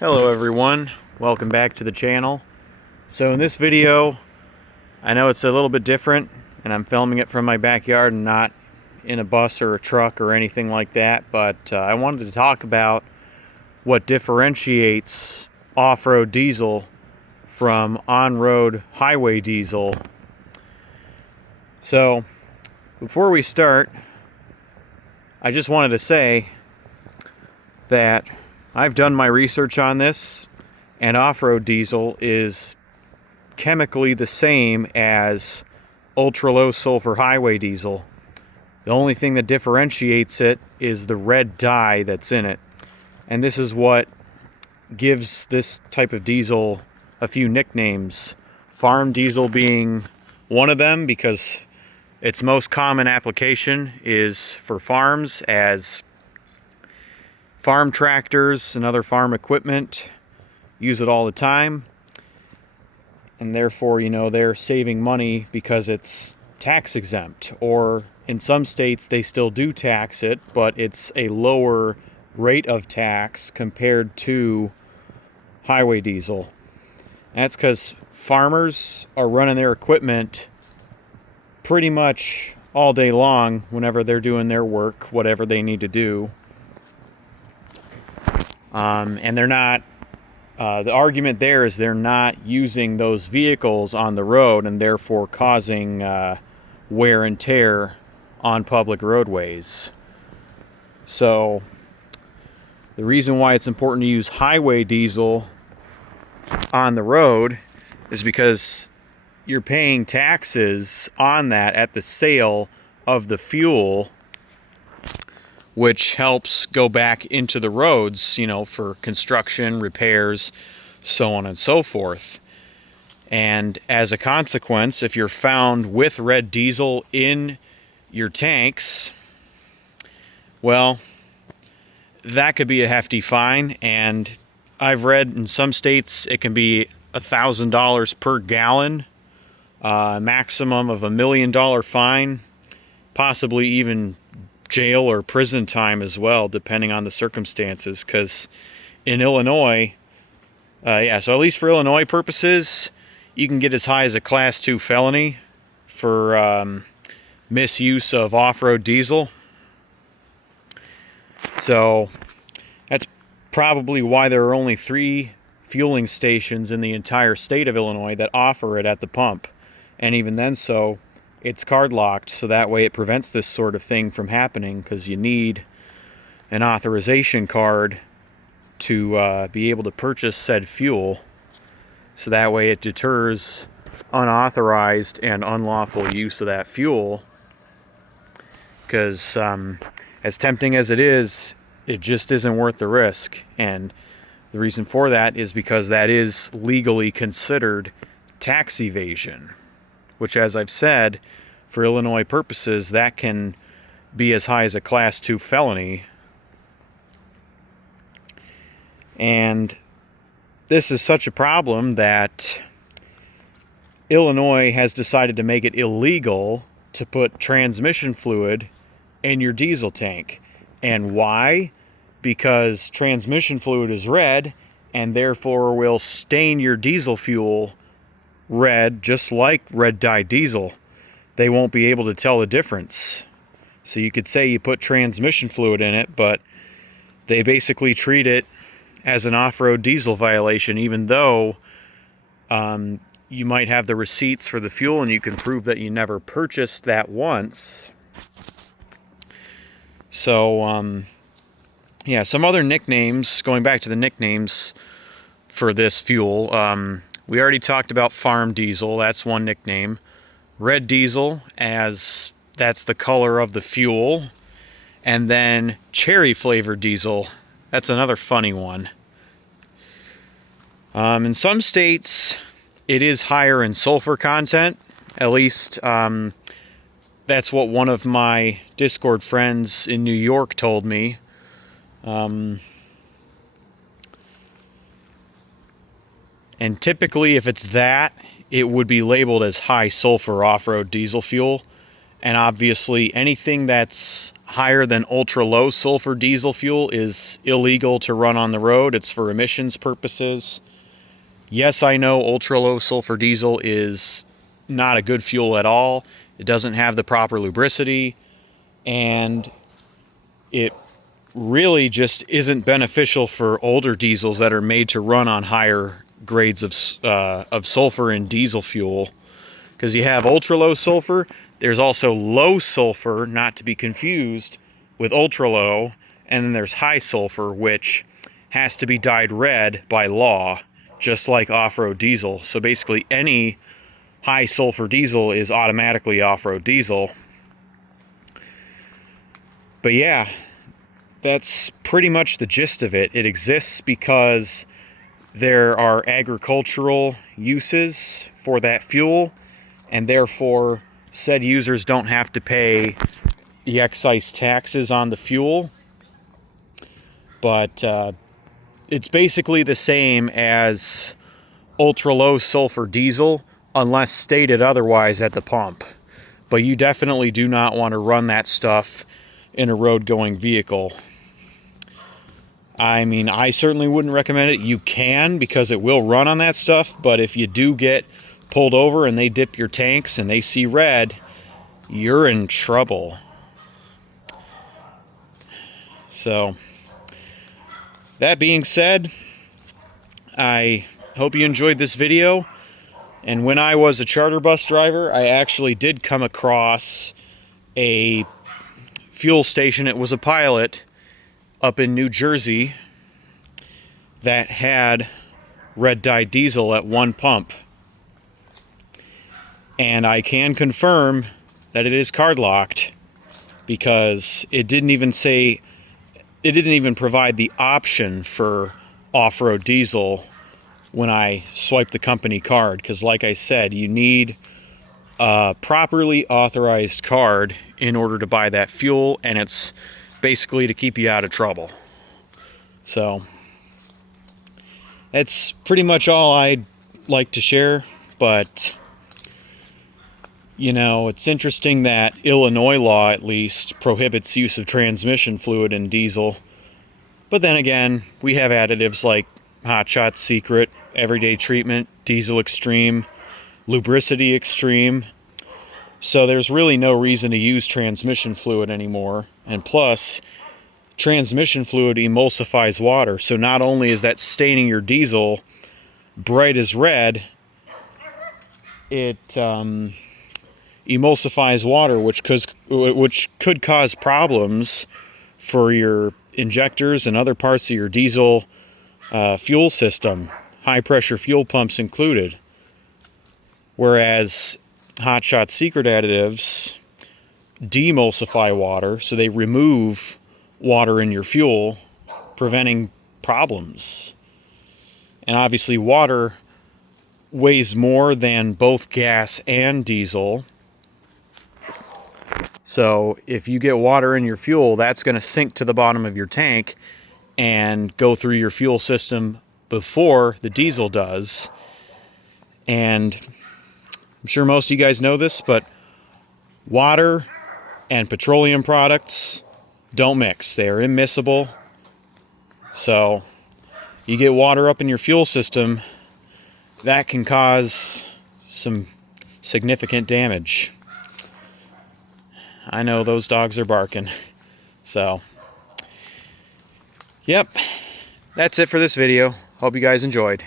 Hello everyone, welcome back to the channel. So in this video, I know it's a little bit different and I'm filming it from my backyard and not in a bus or a truck or anything like that, but I wanted to talk about what differentiates off-road diesel from on-road highway diesel. So before we start, I just wanted to say that I've done my research on this, and off-road diesel is chemically the same as ultra-low sulfur highway diesel. The only thing that differentiates it is the red dye that's in it. And this is what gives this type of diesel a few nicknames. Farm diesel being one of them, because its most common application is for farms, as farm tractors and other farm equipment use it all the time, and therefore, you know, they're saving money because it's tax exempt, or in some states they still do tax it, but it's a lower rate of tax compared to highway diesel. And that's because farmers are running their equipment pretty much all day long whenever they're doing their work, whatever they need to do. And they're not, the argument there is they're not using those vehicles on the road and therefore causing wear and tear on public roadways. So the reason why it's important to use highway diesel on the road is because you're paying taxes on that at the sale of the fuel, which helps go back into the roads, you know, for construction, repairs, so on and so forth. And as a consequence, if you're found with red diesel in your tanks, well, that could be a hefty fine. And I've read in some states it can be $1,000 per gallon, maximum of $1 million fine, possibly even jail or prison time as well, depending on the circumstances. Because in Illinois, so at least for Illinois purposes, you can get as high as a Class 2 felony for misuse of off-road diesel. So that's probably why there are only 3 fueling stations in the entire state of Illinois that offer it at the pump. And even then, so it's card locked, so that way it prevents this sort of thing from happening, because you need an authorization card to be able to purchase said fuel. So that way it deters unauthorized and unlawful use of that fuel, because as tempting as it is, it just isn't worth the risk. And the reason for that is because that is legally considered tax evasion, which, as I've said, for Illinois purposes, that can be as high as a Class 2 felony. And this is such a problem that Illinois has decided to make it illegal to put transmission fluid in your diesel tank. And why? Because transmission fluid is red and therefore will stain your diesel fuel red, just like red dye diesel. They won't be able to tell the difference. So you could say you put transmission fluid in it, but they basically treat it as an off-road diesel violation, even though you might have the receipts for the fuel and you can prove that you never purchased that once. So yeah, some other nicknames, going back to the nicknames for this fuel, we already talked about farm diesel. That's one nickname. Red diesel, as that's the color of the fuel. And then cherry flavored diesel, that's another funny one. In some states it is higher in sulfur content. At least that's what one of my Discord friends in New York told me. And typically if it's that, it would be labeled as high sulfur off-road diesel fuel. And obviously anything that's higher than ultra low sulfur diesel fuel is illegal to run on the road. It's for emissions purposes. Yes, I know ultra low sulfur diesel is not a good fuel at all. It doesn't have the proper lubricity, and it really just isn't beneficial for older diesels that are made to run on higher grades of sulfur in diesel fuel. Because you have ultra low sulfur, there's also low sulfur, not to be confused with ultra low, and then there's high sulfur, which has to be dyed red by law, just like off-road diesel. So basically any high sulfur diesel is automatically off-road diesel. But yeah, that's pretty much the gist of it. It exists because there are agricultural uses for that fuel, and therefore said users don't have to pay the excise taxes on the fuel. But it's basically the same as ultra low sulfur diesel unless stated otherwise at the pump. But you definitely do not want to run that stuff in a road going vehicle. I mean, I certainly wouldn't recommend it. You can, because it will run on that stuff, but if you do get pulled over and they dip your tanks and they see red, you're in trouble. So that being said, I hope you enjoyed this video. And when I was a charter bus driver, I actually did come across a fuel station. It was a Pilot up in New Jersey that had red dye diesel at one pump. And I can confirm that it is card locked, because it didn't even provide the option for off-road diesel when I swiped the company card. Because like I said, you need a properly authorized card in order to buy that fuel, and it's basically to keep you out of trouble. So that's pretty much all I'd like to share. But you know, it's interesting that Illinois law, at least, prohibits use of transmission fluid in diesel. But then again, we have additives like Hot Shot Secret, Everyday Treatment, Diesel Extreme, Lubricity Extreme. So there's really no reason to use transmission fluid anymore. And plus, transmission fluid emulsifies water. So not only is that staining your diesel bright as red, it emulsifies water, which could cause problems for your injectors and other parts of your diesel fuel system, high pressure fuel pumps included. Whereas Hot Shot Secret additives demulsify water, so they remove water in your fuel, preventing problems. And obviously water weighs more than both gas and diesel. So if you get water in your fuel, that's going to sink to the bottom of your tank and go through your fuel system before the diesel does. And I'm sure most of you guys know this, but water and petroleum products don't mix. They are immiscible. So you get water up in your fuel system, that can cause some significant damage. I know those dogs are barking. So, yep, that's it for this video. Hope you guys enjoyed.